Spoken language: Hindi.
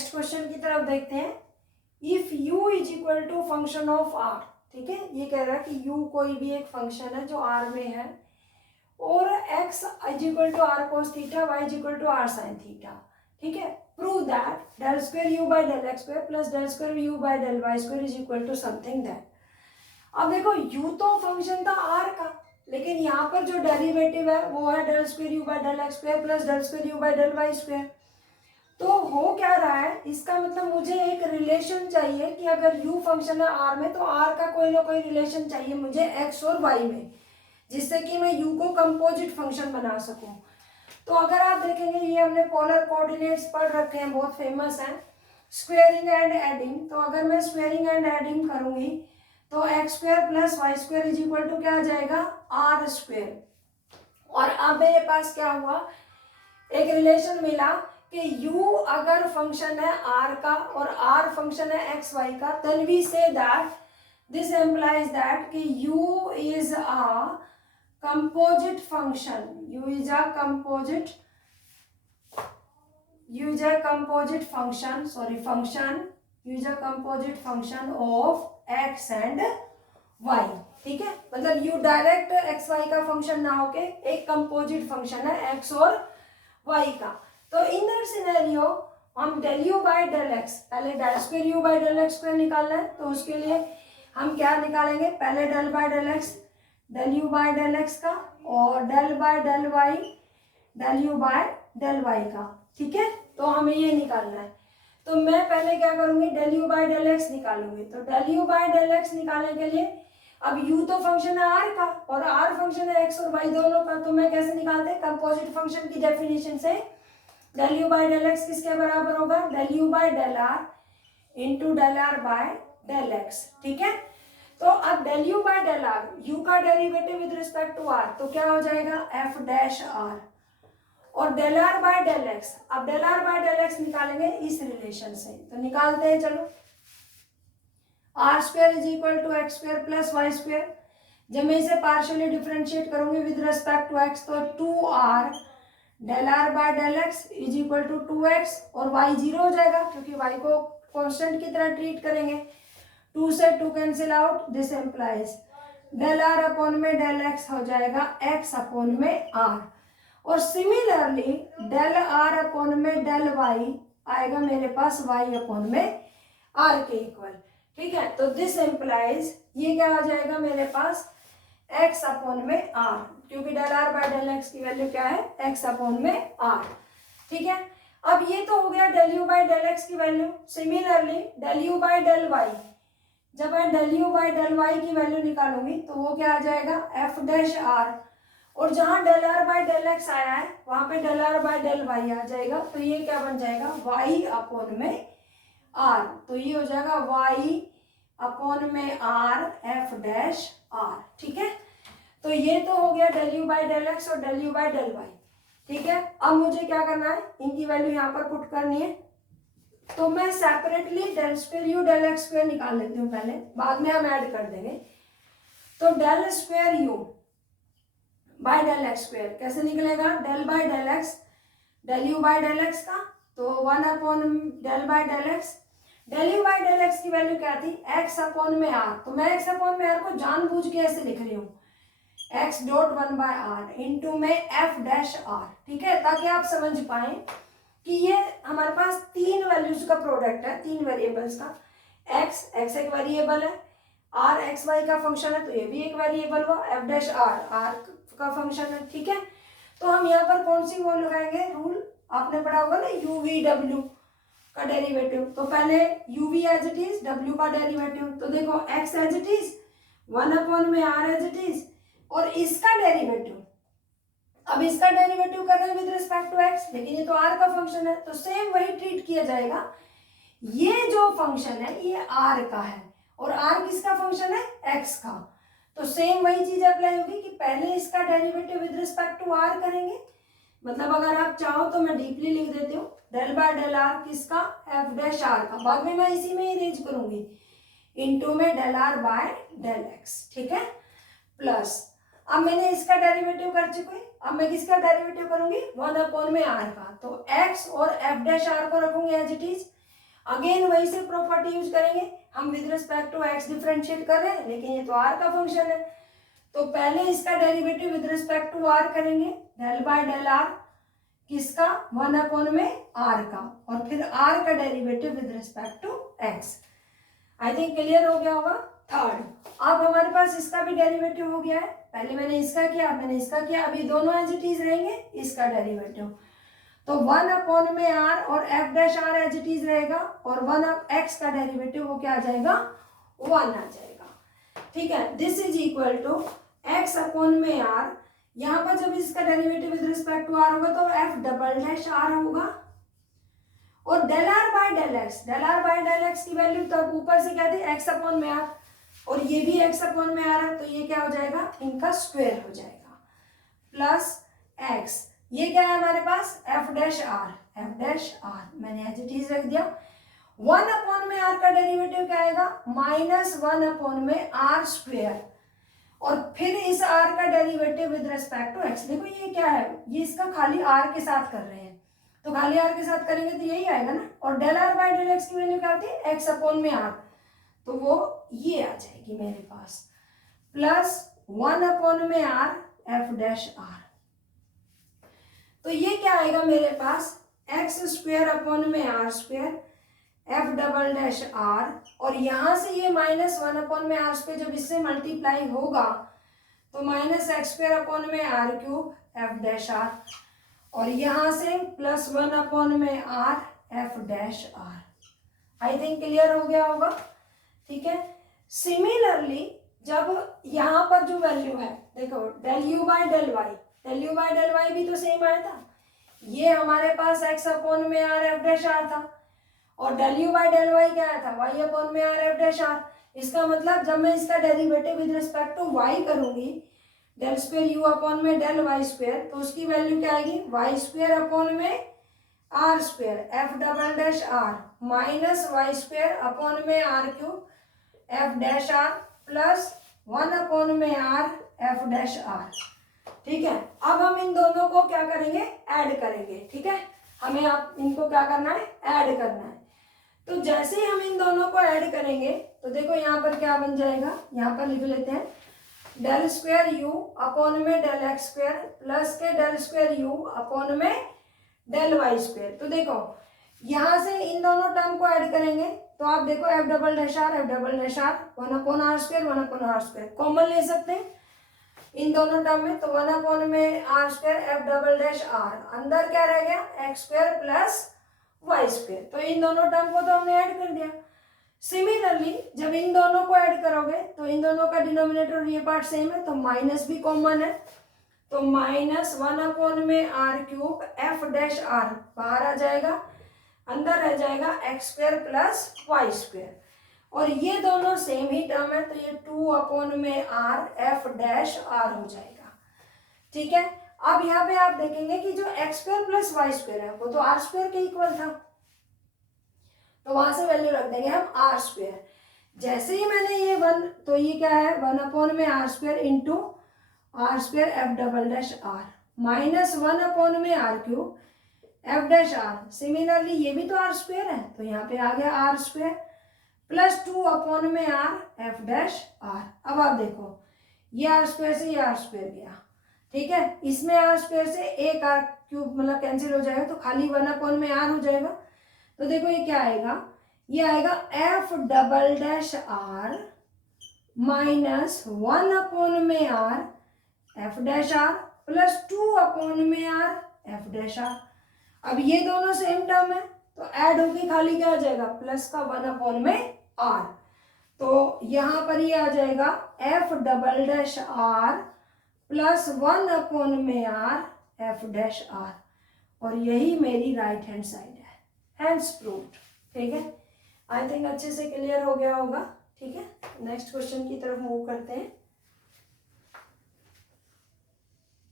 नेक्स्ट क्वेश्चन की तरफ देखते हैं। If u is equal to function of r, ठीक है, ये कह रहा है कि u कोई भी एक फंक्शन है जो r में है और x is equal to r cos theta, y is equal to r sin theta, ठीक है। Prove that del square u by del x square plus del square u by del y square is equal to something that. अब देखो u तो फंक्शन था r का, लेकिन यहाँ पर जो डेरिवेटिव है वो है del square u by del x square plus del square u by del y square. तो हो क्या रहा है, इसका मतलब मुझे एक रिलेशन चाहिए कि अगर u फंक्शन है r में तो r का कोई ना कोई रिलेशन चाहिए मुझे x और y में, जिससे कि मैं u को कंपोजिट फंक्शन बना सकूं। तो अगर आप देखेंगे ये हमने पोलर कोऑर्डिनेट्स पढ़ रखे हैं, बहुत फेमस हैं, स्क्वेयरिंग एंड एडिंग। तो अगर मैं स्क्वेयरिंग एंड एडिंग करूंगी तो x square plus y square is equal to क्या आ जाएगा, आर स्क्वायर। और अब मेरे पास क्या हुआ, एक रिलेशन मिला कि u अगर फंक्शन है r का और r फंक्शन है एक्स वाई का, then we say that this implies that कि u is a composite function, u is a composite function of x and y, ठीक है। मतलब u डायरेक्ट एक्स वाई का फंक्शन ना होके एक कंपोजिट फंक्शन है x और y का। तो इन दैट सिनेरियो हम del you by del X, पहले del square you by del x square निकालना है, तो उसके लिए हम क्या निकालेंगे, पहले del by del x, del you by del x का, और del by del y, del you by del y का, ठीक है। तो हमें ये निकालना है। तो मैं पहले क्या करूंगी, del you by del X निकालूंगी। तो del you by del X निकालने के लिए, अब u तो फंक्शन है r का और r फंक्शन है x और y दोनों का, तो मैं कैसे निकालते हैं, कंपोजिट फंक्शन की डेफिनेशन से del you by del X किसके बराबर होगा, del you by del R into del are by del x, ठीक है। तो अब del you by del R, U का derivative with respect to R, तो क्या हो जाएगा एफ डैश आर, और del are by del X, अब del are by del X निकालेंगे इस रिलेशन से, तो निकालते हैं चलो। R square is equal to x square plus y square, जब मैं इसे पार्शियली डिफरेंशिएट करूंगी विद रिस्पेक्ट टू एक्स, तो 2r del are by del x is equal to 2x, और y जीरो हो जाएगा क्योंकि y को कांस्टेंट की तरह ट्रीट करेंगे। 2 से 2 cancel out, this implies del r upon में डेल x हो जाएगा x अपॉन में r, और सिमिलरली डेल आर अपॉन में डेल y आएगा मेरे पास y अपॉन में r के इक्वल, ठीक है। तो दिस एम्प्लाइज ये क्या आ जाएगा मेरे पास x अपॉन में r, क्योंकि del are by del x की वैल्यू क्या है, x अपॉन में r, ठीक है। अब ये तो हो गया del you by del x की value. Similarly del you by del Y, जब मैं del you by del Y की वैल्यू निकालूंगी तो वो क्या आ जाएगा एफ डैश आर, और जहां del are by del X आया है वहां पे del are by del Y आ जाएगा, तो ये क्या बन जाएगा y अपॉन में r, तो ये हो जाएगा y अपॉन में r एफ डैश r, ठीक है। तो ये तो हो गया del you by del x और del you by del y, ठीक है। अब मुझे क्या करना है, इनकी वैल्यू यहाँ पर पुट करनी है। तो मैं separately del square u del x square निकाल लेती हूँ पहले, बाद में हम ऐड कर देंगे। तो del square you by del x square कैसे निकलेगा, del by del x, del you by del x का, तो 1 upon del by del x, del you by del x की वैल्यू क्या थी, एक्स अपॉन में आर, तो मैं एक्स अपॉन में आर को जानबूझ के ऐसे लिख रही हूँ, x dot 1 by r into में एफ डैश आर, ठीक है, ताकि आप समझ पाए कि ये हमारे पास तीन वैल्यूज का प्रोडक्ट है, तीन वेरिएबल्स का। x एक वेरिएबल है, r एक्स वाई का फंक्शन है, तो ये भी एक वेरिएबल हुआ, एफ डैश आर का फंक्शन है, ठीक है। तो हम यहाँ पर कौन सी वो लगाएंगे, रूल आपने पढ़ा होगा ना, यू वी डब्ल्यू का डेरिवेटिव। तो पहले u v as it is, डब्ल्यू का डेरिवेटिव, तो देखो x as it is, 1 upon में r एज इट इज, और इसका डेरिवेटिव, अब इसका डेरिवेटिव कर रहे हैं विद रिस्पेक्ट टू x, लेकिन ये तो r का फंक्शन है, तो सेम वही ट्रीट किया जाएगा। ये जो फंक्शन है ये r का है और r किसका फंक्शन है, x का, तो सेम वही चीज अप्लाई होगी कि पहले इसका derivative with respect to r करेंगे। मतलब अगर आप चाहो तो मैं डीपली लिख देती हूँ, डेल बाय डेल आर किसका, एफ डैश आर का, बाद में मैं इसी में ही अरेंज करूंगी, इंटू में del are by del x, ठीक है, प्लस अब मैंने इसका डेरिवेटिव कर चुकी, अब मैं किसका डेरिवेटिव करूंगी, 1 अपॉन में r का, तो x और f डैश r को रखूंगी एज इट इज, अगेन वही से प्रॉपर्टी यूज करेंगे, हम with respect to x differentiate कर रहे हैं, लेकिन ये तो आर का फंक्शन है, तो पहले इसका derivative with respect to r करेंगे, डेल बाय डेल आर, किसका, 1 में आर का, और फिर आर का derivative with respect to x. I think clear हो गया होगा। थर्ड, अब हमारे पास इसका भी डेरिवेटिव हो गया है, पहले मैंने इसका किया, अब मैंने इसका किया, अभी दोनों एज इट इज रहेंगे, इसका डेरिवेटिव, तो 1 में आर और f dash r as it is रहेगा, और 1 का डेरिवेटिव वो क्या आ जाएगा, 1 आ जाएगा, ठीक है। This is equal to x upon में आर, यहाँ पर जब इसका derivative with respect to r होगा तो एफ डबल डैश आर होगा, और del are by del x, del are by del x की वैल्यू तब ऊपर से क्या थी, एक्स अपॉन में आर, और ये भी एक्स अपॉन में आर है, तो ये क्या हो जाएगा, इनका स्क्वायर हो जाएगा, प्लस एक्स, ये क्या है हमारे पास, f dash r, F dash r मैंने एज इट इज रख दिया, 1 में आर का डेरिवेटिव क्या आएगा, -1 में आर स्क्वायर, और फिर इस आर का derivative with respect to x. देखो ये क्या है, ये इसका खाली आर के साथ कर रहे हैं, तो खाली आर के साथ करेंगे तो यही आएगा ना, और del are by del x की वैल्यू क्या होती है, एक्स अपॉन में आर, तो वो ये आ जाएगी मेरे पास, प्लस 1 में आर एफ डैश आर, तो ये क्या आएगा मेरे पास, एक्स स्क्वायर अपॉन में r square f double dash are, और यहाँ से ये -1 में आर स्क्वायर जब इससे मल्टीप्लाई होगा तो -x² अपॉन में r cube f dash are, और यहाँ से +1 में R F dash r. I think clear हो गया होगा, ठीक है। सिमिलरली जब यहाँ पर जो वैल्यू है, देखो del you by del y, del you by del y भी तो सेम आया था, ये हमारे पास x अपॉन में आर एफ डैश आर था, और del you by del y क्या आया था, y अपॉन में आर एफ डैश आर। इसका मतलब जब मैं इसका derivative with respect to y करूंगी, डेल स्क्वायर यू अपॉन में डेल वाई स्क्वायर, तो उसकी वैल्यू क्या आएगी, वाई स्क्वायर अपॉन में r square f double dash are minus y square upon में r cube f dash are plus 1 में आर एफ डैश आर, ठीक है। अब हम इन दोनों को क्या करेंगे, ऐड करेंगे, ठीक है। हमें आप इनको क्या करना है, ऐड करना है। तो जैसे ही हम इन दोनों को ऐड करेंगे तो देखो यहाँ पर क्या बन जाएगा, यहाँ पर लिख लेते हैं डेल स्क्वायर यू अपॉन में डेल एक्स स्क्वायर प्लस के डेल स्क्वायर यू अपॉन में डेल वाई स्क्वायर। तो देखो यहाँ से इन दोनों टर्म को ऐड करेंगे तो आप देखो f double dash r f double dash r 1/r square 1/r square common ले सकते हैं इन दोनों टर्म में, तो 1 में r square f double dash r, अंदर क्या रह गया x square plus y square. तो इन दोनों टर्म को तो हमने ऐड कर दिया। सिमिलरली जब इन दोनों को ऐड करोगे तो इन दोनों का डिनोमिनेटर और ये पार्ट सेम है, तो माइनस भी कॉमन है, तो -1 में r cube f dash r बाहर आ जाएगा, अंदर रह जाएगा x square plus y square, और ये दोनों सेम ही टर्म है, तो ये 2 में आर एफ डैश आर हो जाएगा, ठीक है। अब यहाँ पे आप देखेंगे कि जो x square plus y square है वो तो आर स्क्वायर के इक्वल था, तो वहां से वैल्यू रख देंगे हम आर स्क्वायर। जैसे ही मैंने ये 1, तो ये क्या है 1 में r square into r square f double dash are minus 1 में r cube f dash r. Similarly ये भी तो आर स्क्वायर है, तो यहाँ पे आ गया आर स्क्वायर प्लस 2 में आर एफ डैश आर। अब आप देखो ये आर स्क्वायर से ये आर स्क्वायर गया, ठीक है, इसमें आर स्क्वायर से एक आर क्यूब मतलब कैंसिल हो जाएगा, तो खाली 1 में आर हो जाएगा। तो देखो ये क्या आएगा, ये आएगा F double dash are minus 1 में R F dash are plus 2 में आर एफ डैश आर। अब ये दोनों सेम टर्म है तो ऐड होके खाली क्या आ जाएगा, प्लस का 1 में आर, तो यहाँ पर ये आ जाएगा F double dash are plus 1 में आर एफ डैश आर, और यही मेरी राइट हैंड साइड है, हैंड्स प्रूव्ड, ठीक है। आई थिंक अच्छे से क्लियर हो गया होगा, ठीक है। नेक्स्ट क्वेश्चन की तरफ मूव करते हैं।